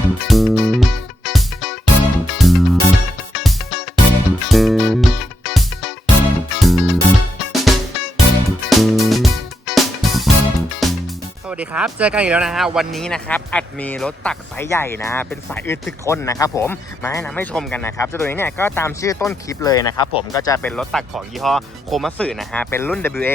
ส ครับ เจอกันอีกแล้วนะฮะ วันนี้นะครับอัดมีรถตักไซส์ใหญ่นะ เป็นสายอึดถึกทนนะครับผม มาให้นำให้ชมกันนะครับเจ้าตัวนี้เนี่ยก็ตามชื่อต้นคลิปเลยนะครับผม ก็จะเป็นรถตักของยี่ห้อโคมัสึนะฮะ เป็นรุ่น WA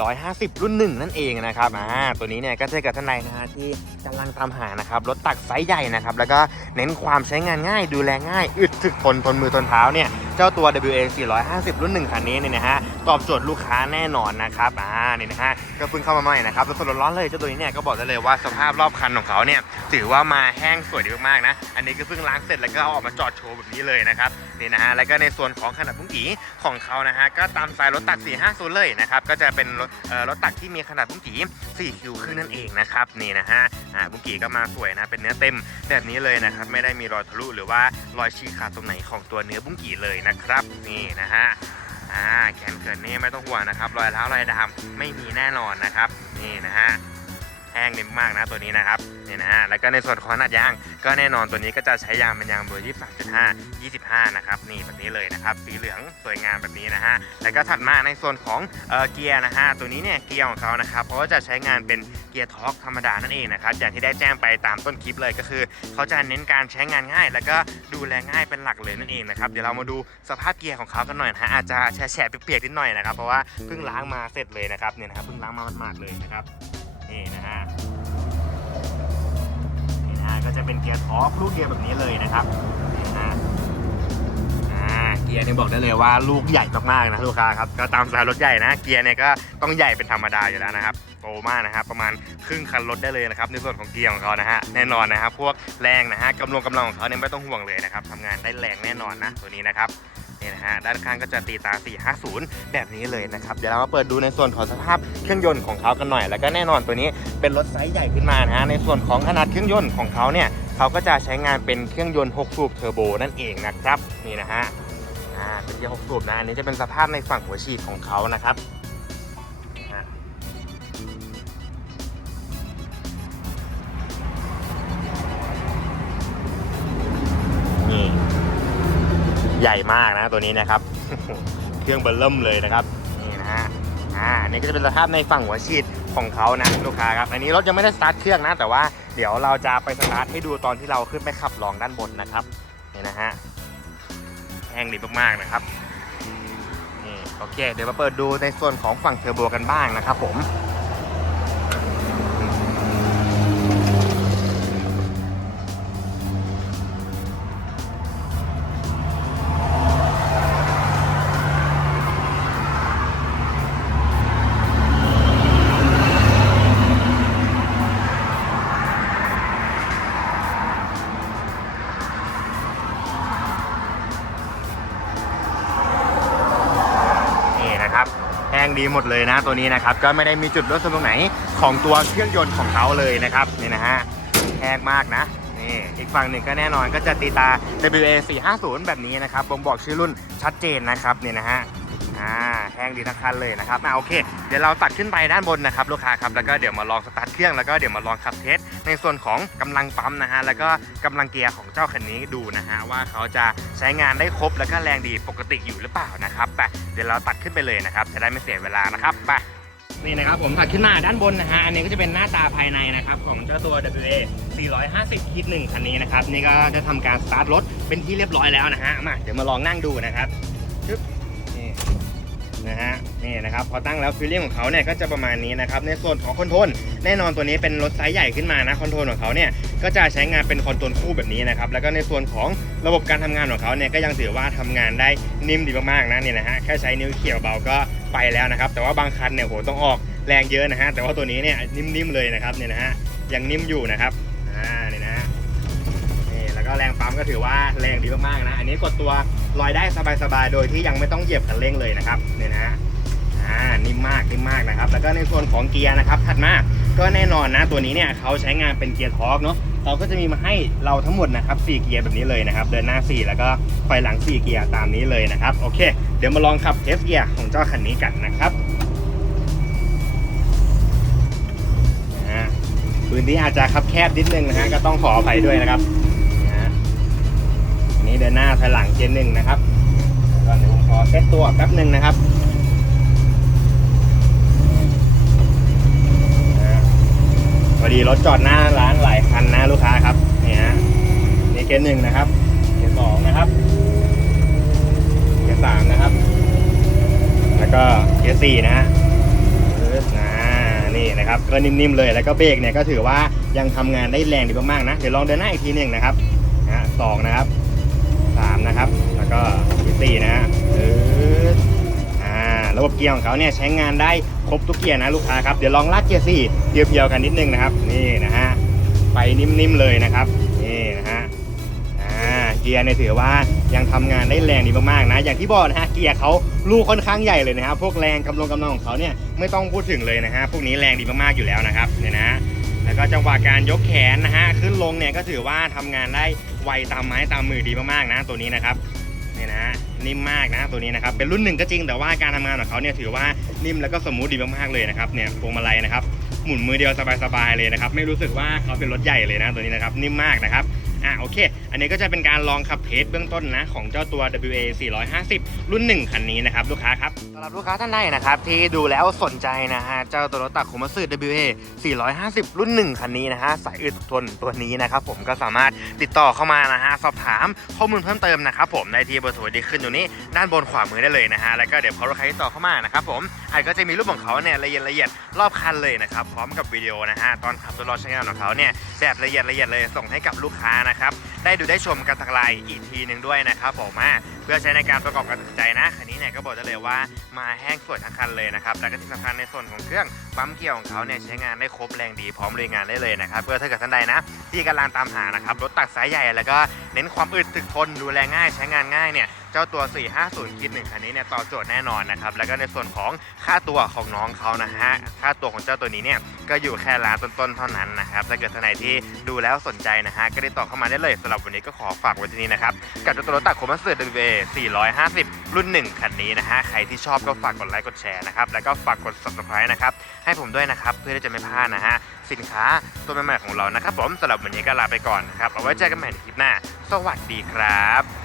450 รุ่นหนึ่งนั่นเองนะครับ อ่า ตัวนี้เนี่ยก็จะกับท่านใดนะฮะที่กำลังตามหานะครับรถตักไซส์ใหญ่นะครับ แล้วก็เน้นความใช้งานง่าย ดูแลง่าย อึดถึกทนทนมือทนเท้าเนี่ย เจ้าตัว WA 450 รุ่นหนึ่งคันนี้เนี่ยนะฮะ ตอบโจทย์ลูกค้าแน่นอนนะครับ อ่า นี่นะฮะ ก็เพิ่งเข้ามาใหม่นะครับสดร้อนๆเลยเจ้าตัวนี้เนี่ยก็บอกได้เลยว่าสภาพรอบคันของเขาเนี่ยถือว่ามาแห้งสวยดีมากๆนะ อันนี้ก็เพิ่งล้างเสร็จแล้วก็เอาออกมาจอดโชว์แบบนี้เลยนะครับ นี่นะฮะ แล้วก็ในส่วนของขนาดบุ้งกีของเขานะฮะ ก็ตามสายรถตัก 450 เลยนะครับ ก็จะเป็นรถรถตักที่มีขนาดบุ้งกี4คิวขึ้นนั่นเองนะครับ นี่นะฮะ อ่า บุ้งกีก็มาสวยนะ เป็นเนื้อเต็มแบบนี้เลยนะครับ ไม่ได้มีรอยทะลุหรือว่ารอยฉีกขาดตรงไหนของตัวเนื้อบุ้งกีเลยนะครับนี่นะฮะอ่าแขนเขินนี่ไม่ต้องห่วงนะครับ รอยเท้ารอยดำไม่มีแน่นอนนะครับ นี่นะฮะ แห้งนิ่มมากนะตัวนี้นะครับเนี่ยนะฮะแล้วก็ในส่วนของขนาดยาง ก็แน่นอนตัวนี้ก็จะใช้ยางเป็นยางเบอร์23.5 25 นะครับนี่แบบนี้เลยนะครับสีเหลืองสวยงามแบบนี้นะฮะแล้วก็ถัดมาในส่วนของเออเกียร์นะฮะตัวนี้เนี่ยเกียร์ของเขานะครับเพราะว่าจะใช้งานเป็นเกียร์ทอร์กธรรมดานั่นเองนะครับอย่างที่ได้แจ้งไปตามต้นคลิปเลยก็คือ เขาจะเน้นการใช้งานง่าย แล้วก็ดูแลง่ายเป็นหลักเลยนั่นเองนะครับเดี๋ยวเรามาดูสภาพเกียร์ของเขากันหน่อยนะฮะอาจจะแฉะเปียกๆนิดหน่อยนะครับเพราะว่าเพิ่งล้างมาเสร็จเลยนะครับเนี่ยนะครับเพิ่งล้างมาหมาดๆเลยนะครับ นี่นะฮะนี่นะก็จะเป็นเกียร์ทอร์กลูกเกียร์แบบนี้เลยนะครับนี่นะเกียร์นี่บอกได้เลยว่าลูกใหญ่มากๆนะลูกค้าครับก็ตามสายรถใหญ่นะ เกียร์เนี่ยก็ต้องใหญ่เป็นธรรมดาอยู่แล้วนะครับโตมากนะครับประมาณครึ่งคันรถได้เลยนะครับในส่วนของเกียร์ของเขานะฮะแน่นอนนะครับพวกแรงนะฮะกำลังกำลังของเขาเนี่ยไม่ต้องห่วงเลยนะครับทำงานได้แรงแน่นอนนะตัวนี้นะครับ นี่นะฮะด้านข้างก็จะตีตา 450 แบบนี้เลยนะครับ เดี๋ยวเรามาเปิดดูในส่วนของสภาพเครื่องยนต์ของเขากันหน่อย แล้วก็แน่นอนตัวนี้เป็นรถไซส์ใหญ่ขึ้นมานะฮะในส่วนของขนาดเครื่องยนต์ของเขาเนี่ยเขาก็จะใช้งานเป็นเครื่องยนต์ 6 สูบเทอร์โบนั่นเองนะครับนี่นะฮะอ่าเป็นเกียร์6สูบนะอันนี้จะเป็นสภาพในฝั่งหัวฉีดของเขานะครับนี่ ใหญ่มากนะตัวนี้นะครับ เครื่องเบลเริ่มเลยนะครับนี่นะฮะอ่าอันนี่ก็จะเป็นสภาพในฝั่งหัวฉีดของเขานะลูกค้าครับอันนี้รถยังไม่ได้สตาร์ทเครื่องนะ แต่ว่าเดี๋ยวเราจะไปสตาร์ทให้ดูตอนที่เราขึ้นไปขับลองด้านบนนะครับนี่นะฮะแห้งดีมากๆนะครับนี่โอเค เดี๋ยวมาเปิดดูในส่วนของฝั่งเทอร์โบกันบ้างนะครับผม ห้งดีหมดเลยนะตัวนี้นะครับ ก็ไม่ได้มีจุดรั่วซึมตรงไหนของตัวเครื่องยนต์ของเขาเลยนะครับนี่นะฮะแห้งมากนะนี่อีกฝั่งหนึ่งก็แน่นอนก็จะตีตา WA 450แบบนี้นะครับบ่งบอกชื่อรุ่นชัดเจนนะครับนี่นะฮะอ่าแห้งดีทั้งคันเลยนะครับอ่าโอเค เดี๋ยวเราตัดขึ้นไปด้านบนนะครับลูกค้าครับแล้วก็เดี๋ยวมาลองสตาร์ทเครื่องแล้วก็เดี๋ยวมาลองขับเทส ในส่วนของกำลังปั๊มนะฮะแล้วก็กำลังเกียร์ของเจ้าคันนี้ดูนะฮะว่าเขาจะใช้งานได้ครบแล้วก็แรงดีปกติอยู่หรือเปล่านะครับไปเดี๋ยวเราตัดขึ้นไปเลยนะครับจะได้ไม่เสียเวลานะครับไปนี่นะครับผมตัดขึ้นมาด้านบนนะฮะอันนี้ก็จะเป็นหน้าตาภายในนะครับของเจ้าตัว WA 450คิดหนึ่งคันนี้นะครับนี่ก็จะทำการสตาร์ทรถเป็นที่เรียบร้อยแล้วนะฮะมาเดี๋ยวมาลองนั่งดูนะครับชึบ นะฮะนี่นะครับพอตั้งแล้วฟีลลิ่งของเขาเนี่ยก็จะประมาณนี้นะครับในส่วนของคอนโทรลแน่นอนตัวนี้เป็นรถไซส์ใหญ่ขึ้นมานะคอนโทรลของเขาเนี่ยก็จะใช้งานเป็นคอนโทรลคู่แบบนี้นะครับแล้วก็ในส่วนของระบบการทำงานของเขาเนี่ยก็ยังถือว่าทำงานได้นิ่มดีมากๆนะเนี่ยนะฮะแค่ใช้นิ้วเขี่ยเบาก็ไปแล้วนะครับแต่ว่าบางคันเนี่ยโหต้องออกแรงเยอะนะฮะแต่ว่าตัวนี้เนี่ยนิ่มๆเลยนะครับเนี่ยนะฮะยังนิ่มอยู่นะครับอ่านี่นะฮะนี่แล้ว ก็ถือว่าแรงดีมากๆนะ อันนี้กดตัวลอยได้สบายๆ โดยที่ยังไม่ต้องเหยียบคันเร่งเลยนะครับเนี่ยนะอ่านิ่มมากนิ่มมากนะครับ แล้วก็ในส่วนของเกียร์นะครับถัดมาก็แน่นอนนะตัวนี้เนี่ยเขาใช้งานเป็นเกียร์ทอร์กเนาะเราก็จะมีมาให้เราทั้งหมดนะครับ4เกียร์แบบนี้เลยนะครับเดินหน้า 4 แล้วก็ไฟหลัง 4 เกียร์ตามนี้เลยนะครับโอเค เดี๋ยวมาลองขับเทสเกียร์ของเจ้าคันนี้กันนะครับพื้นที่อาจจะคับแคบนิดนึงนะฮะก็ต้องขออภัยด้วยนะครับ นี้เดินหน้าถอยหลังเกียร์หนึ่งนะครับก็เดี๋ยวผมขอเซตตัวแป๊บหนึ่งนะครับพอดีรถจอดหน้าร้านหลายคันนะลูกค้าครับนี่ฮะนี่เกียร์หนึ่งนะครับเกียร์สองนะครับเกียร์สามนะครับ แล้วก็เกียร์สี่นะฮะปึ๊บอ่านี่นะครับก็นิ่มๆเลยแล้วก็เบรกเนี่ยก็ถือว่ายังทำงานได้แรงดีมากๆนะเดี๋ยวลองเดินหน้าอีกทีหนึ่งนะครับนะสองนะครับ สามนะครับ แล้วก็เกียร์สี่นะฮะอ่าระบบเกียร์ของเขาเนี่ยใช้งานได้ครบทุกเกียร์นะลูกค้าครับเดี๋ยวลองลากเกียร์สี่เพียวกันนิดนึงนะครับ นี่นะฮะไปนิ่มๆเลยนะครับนี่นะฮะอ่าเกียร์เนี่ยถือว่ายังทำงานได้แรงดีมากๆนะ อย่างที่บอกนะฮะเกียร์เขาลูกค่อนข้างใหญ่เลยนะครับพวกแรงกำลังกำลังของเขาเนี่ยไม่ต้องพูดถึงเลยนะฮะพวกนี้แรงดีมากๆอยู่แล้วนะครับเนี่ยนะ แล้วก็จังหวะการยกแขนนะฮะขึ้นลงเนี่ยก็ถือว่าทำงานได้ไวตามไม้ตามมือดีมากๆนะตัวนี้นะครับเนี่ยนะนิ่มมากนะตัวนี้นะครับเป็นรุ่นหนึ่งก็จริงแต่ว่าการทำงานของเขาเนี่ยถือว่านิ่มแล้วก็สมูทดีมากๆเลยนะครับเนี่ยพวงมาลัยนะครับหมุนมือเดียวสบายๆเลยนะครับไม่รู้สึกว่าเขาเป็นรถใหญ่เลยนะตัวนี้นะครับนิ่มมากนะครับอะโอเคอันนี้ก็จะเป็นการลองขับเทสเบื้องต้นนะของเจ้าตัว WA 450 รุ่น 1 คันนี้นะครับลูกค้าครับสำหรับลูกค้าท่านใดนะครับที่ดูแล้วสนใจนะฮะเจ้าตัวรถตักคุมาสึ WA 450 รุ่น 1 คันนี้นะฮะสายอึดทนตัวนี้นะครับผมก็สามารถติดต่อเข้ามานะฮะสอบถามข้อมูลเพิ่มเติมนะครับผมในที่เบอร์โทรที่ขึ้นอยู่นี้ด้านบนขวามือได้เลยนะฮะแล้วก็เดี๋ยวเขาใครติดต่อเข้ามานะครับผมอาจก็จะมีรูปของเขาเนี่ยละเอียดละเอียดรอบคันเลยนะครับพร้อมกับวิดีโอนะฮะตอนขับทดลองใช้งานของเขาเนี่ยแบบละเอียดละเอียดเลยส่งให้กับลูกค้านะครับได้ดูได้ชมกันทางไลน์อีกทีหนึ่งด้วยนะครับผมอะ เพื่อใช้ในการประกอบการตัดสินใจนะคันนี้เนี่ยก็บอกได้เลยว่ามาแห้งสวยทั้งคันเลยนะครับแล้วก็ที่สำคัญในส่วนของเครื่องปั๊มเกียร์ของเขาเนี่ยใช้งานได้ครบแรงดีพร้อมเลยงานได้เลยนะครับเพื่อถ้าเกิดท่านใดนะ ที่กำลังตามหานะครับรถตักสายใหญ่แล้วก็เน้นความอึดถึกทนดูแลง่ายใช้งานง่ายเนี่ยเจ้าตัว 450คิดหนึ่งคันนี้เนี่ยตอบโจทย์แน่นอนนะครับแล้วก็ในส่วนของค่าตัวของน้องเขานะฮะค่าตัวของเจ้าตัวนี้เนี่ยก็อยู่แค่ล้านต้นๆเท่านั้นนะครับถ้าเกิดท่านไหนที่ดูแล้วสนใจนะฮะก็ได้ต่อเข้ามาได้เลยสำหรับวันนี้ก็ขอฝากไว้ที่นี้นะครับกับเจ้าตัวรถตักโคมัสเตอร์เว450 รุ่น 1 คันนี้นะฮะ ใครที่ชอบก็ฝากกดไลค์กดแชร์นะครับ แล้วก็ฝากกด subscribe นะครับ ให้ผมด้วยนะครับ เพื่อที่จะไม่พลาดนะฮะ สินค้าตัวใหม่ๆของเรานะครับผมสำหรับวันนี้ก็ลาไปก่อนนะครับ เอาไว้เจอกันใหม่ในคลิปหน้า สวัสดีครับ